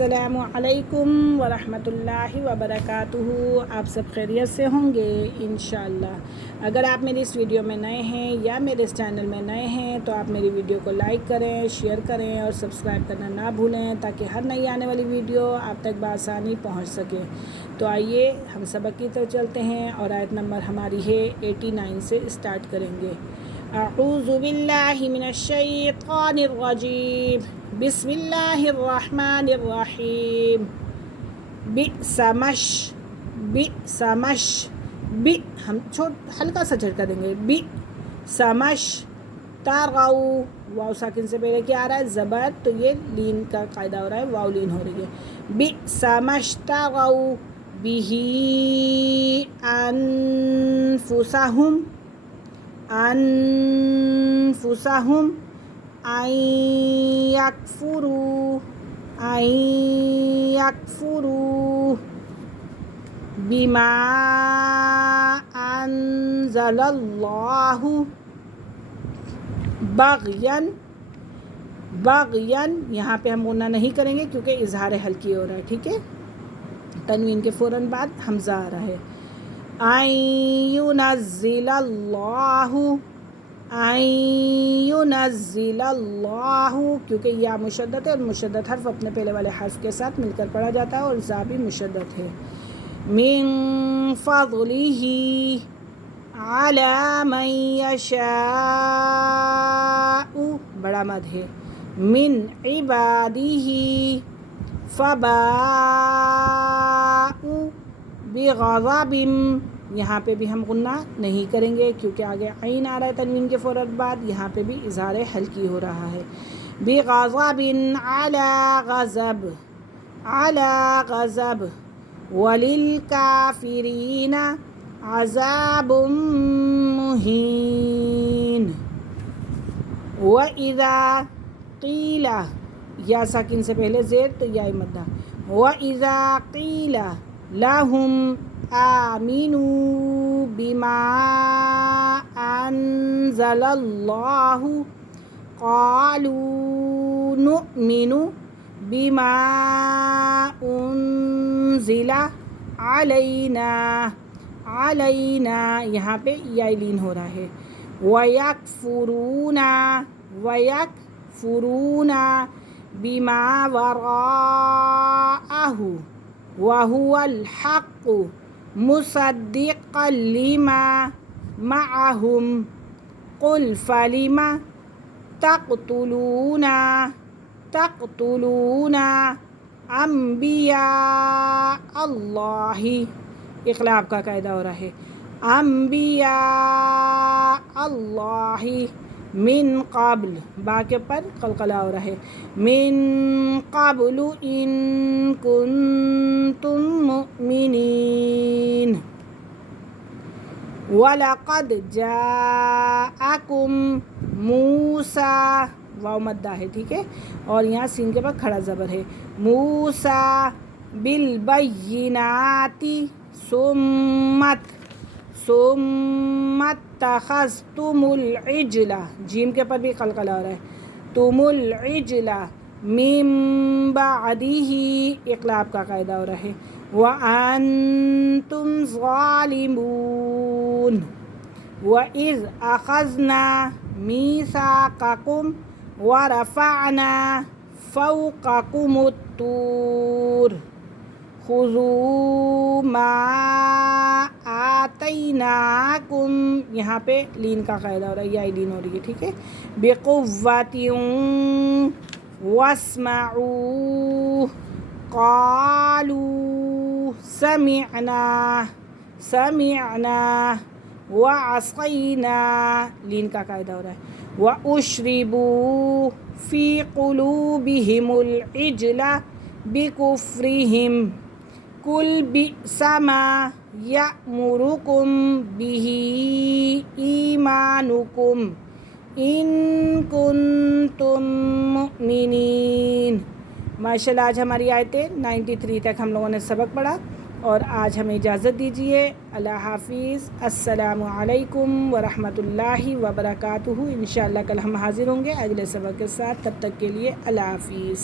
السلام علیکم ورحمۃ اللہ وبرکاتہ۔ آپ سب خیریت سے ہوں گے انشاءاللہ۔ اگر آپ میری اس ویڈیو میں نئے ہیں یا میرے اس چینل میں نئے ہیں تو آپ میری ویڈیو کو لائک کریں، شیئر کریں اور سبسکرائب کرنا نہ بھولیں تاکہ ہر نئی آنے والی ویڈیو آپ تک بآسانی پہنچ سکے۔ تو آئیے ہم سبق کی طرف چلتے ہیں اور آیت نمبر ہماری ہے 89 سے اسٹارٹ کریں گے۔ اعوذ باللہ من الشیطان الرجیم، بسم اللہ الرحمن الرحیم۔ بئس بی ہم ہلکا سا جھٹکا دیں گے، بئس تغوا، واو ساکن سے پہلے کیا آ رہا ہے؟ زبر، تو یہ لین کا قاعدہ ہو رہا ہے، واو لین ہو رہی ہے۔ بئس تغوا بہ انفسہم ان یکفروا بما انزل اللہ بغین، یہاں پہ ہم غنہ نہیں کریں گے کیونکہ اظہار حلقی ہو رہا ہے، ٹھیک ہے؟ تنوین کے فوراً بعد حمزہ آ رہا ہے۔ ان ینزل اللہ، کیونکہ یا مشدد ہے اور مشدد حرف اپنے پہلے والے حرف کے ساتھ مل کر پڑھا جاتا ہے اور زا بھی مشدد ہے۔ من فضلہ علی من یشاء، بڑا مد ہے، من عبادہ فباءوا بغضب، یہاں پہ بھی ہم غنہ نہیں کریں گے کیونکہ آگے عین آ رہا ہے تنوین کے فوراً بعد، یہاں پہ بھی اظہار حلقی ہو رہا ہے۔ بغضب علی غضب وللکافرین عذاب مہین۔ وَإِذَا قِیلَ، یا ساکن سے پہلے زیر تو یا مدہ، وَإِذَا قِیلَ لَهُمْ آمِنُوا بِمَا أَنزَلَ اللَّهُ قَالُوا نُؤْمِنُ بِمَا أُنزِلَ عَلَيْنَا، یہاں پہ یا لین ہو رہا ہے۔ وَيَكْفُرُونَ بِمَا وَرَاءَهُ وَهُوَ الْحَقُّ مُصَدِّقًا لِمَا مَعَهُمْ قُلْ فَلِمَ تَقْتُلُونَ انبیاء اللہ، اقلاب کا قاعدہ ہو رہا ہے، انبیاء اللہ من قبل، با کے پر قلقلہ ہو رہا ہے، من قبل ان کنتم مؤمنین۔ وَلَقَدْ جَاءَكُم مُوسَىٰ، واو مدہ ہے، ٹھیک ہے؟ اور یہاں سین کے بعد کھڑا زبر ہے، موسیٰ بالبینات ثم اتخذتم العجل، جیم کے پر بھی قلقلہ ہو رہا ہے، تم العجل من بعدہ، اقلاب کا قاعدہ ہو رہا ہے، وَأَنْتُمْ ظَالِمُونَ۔ وَإِذْ أَخَذْنَا مِيثَاقَكُمْ وَرَفَعْنَا فَوْقَكُمُ الطُّورَ خُذُوا مَا آتَيْنَاكُمْ، یہاں پہ لین کا قاعدہ ہو رہا ہے، یا لین ہو رہی ہے، ٹھیک ہے؟ بِقُوَّةٍ وَاسْمَعُوا قَالُوا سَمِعْنَا وَعَصَيْنَا، لین کا قاعدہ ہو رہا ہے، وَأُشْرِبُوا فِي قُلُوبِهِمُ الْعِجْلَ بِكُفْرِهِمْ قُلْ بِئْسَ مَا يَأْمُرُكُم بِهِ إِيمَانُكُمْ إِن كُنتُم مُؤْمِنِينَ۔ ماشاءاللہ آج ہماری آیتیں 93 تک ہم لوگوں نے سبق پڑھا اور آج ہمیں اجازت دیجیے، اللہ حافظ، السلام علیکم ورحمۃ اللہ وبرکاتہ۔ انشاءاللہ کل ہم حاضر ہوں گے اگلے سبق کے ساتھ، تب تک کے لیے اللہ حافظ۔